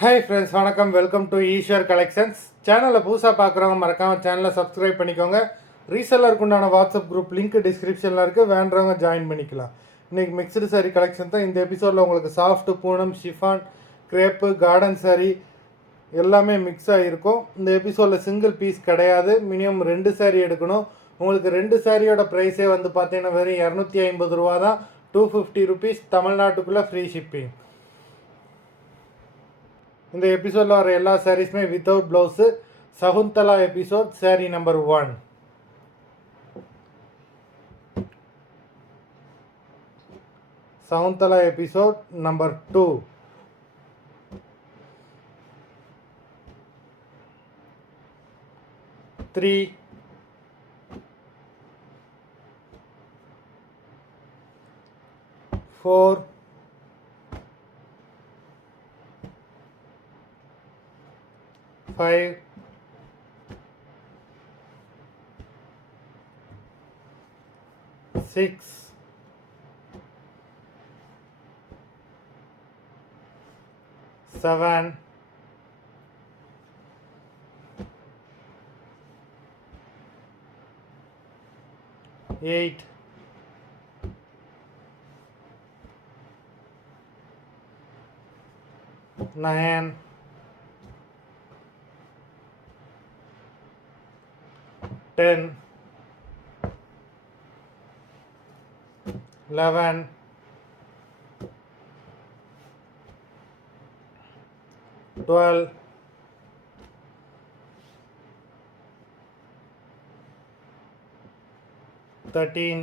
Hi friends, வணக்கம். Welcome to Eswar collections. சேனலை புதுசாக பார்க்குறவங்க மறக்காமல் சேனலை சப்ஸ்கிரைப் பண்ணிக்கோங்க. ரீசெல்லருக்கு உண்டான வாட்ஸ்அப் குரூப் லிங்க் டிஸ்கிரிப்ஷனில் இருக்குது, வேண்டவங்க ஜாயின் பண்ணிக்கலாம். இன்றைக்கி மிக்சடு சாரீ கலெக்ஷன் தான். இந்த எபிசோடில் உங்களுக்கு சாஃப்ட், Poonam, chiffon, crepe, garden sari எல்லாமே மிக்ஸ் ஆகிருக்கும். இந்த எபிசோடில் சிங்கிள் பீஸ் கிடையாது, மினிமம் 2 சாரீ எடுக்கணும். உங்களுக்கு 2 சாரியோட ப்ரைஸே வந்து பார்த்தீங்கன்னா வெறும் 250 ரூபா தான். 250 ருபீஸ், தமிழ்நாட்டுக்குள்ளே ஃப்ரீ ஷிப்பிங். இந்த எபிசோடில் வர எல்லா சாரீஸுமே without blouse. Shakuntala episode sari number 1. Shakuntala episode number 2. Three, 4, 5, 6, 7, 8, 9, 10, 11, 12, 13,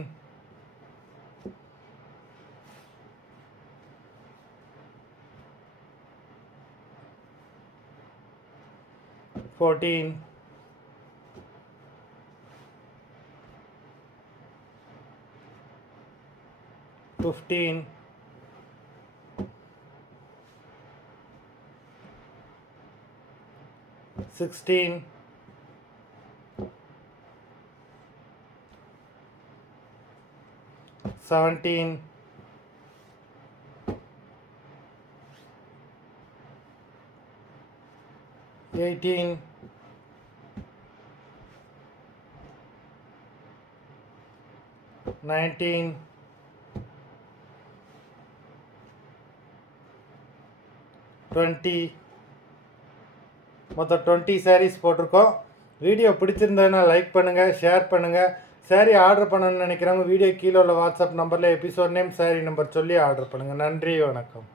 14, 15, 16, 17, 18, 19, 20. மொத்தம் 20 சாரீஸ் போட்டிருக்கோம். வீடியோ பிடிச்சிருந்ததுன்னா லைக் பண்ணுங்கள், ஷேர் பண்ணுங்கள். சாரீ ஆர்டர் பண்ணணும்னு நினைக்கிறவங்க வீடியோ கீழே உள்ள வாட்ஸ்அப் நம்பரில் எபிசோட் நேம், சாரீ நம்பர் சொல்லி ஆர்டர் பண்ணுங்கள். நன்றி, வணக்கம்.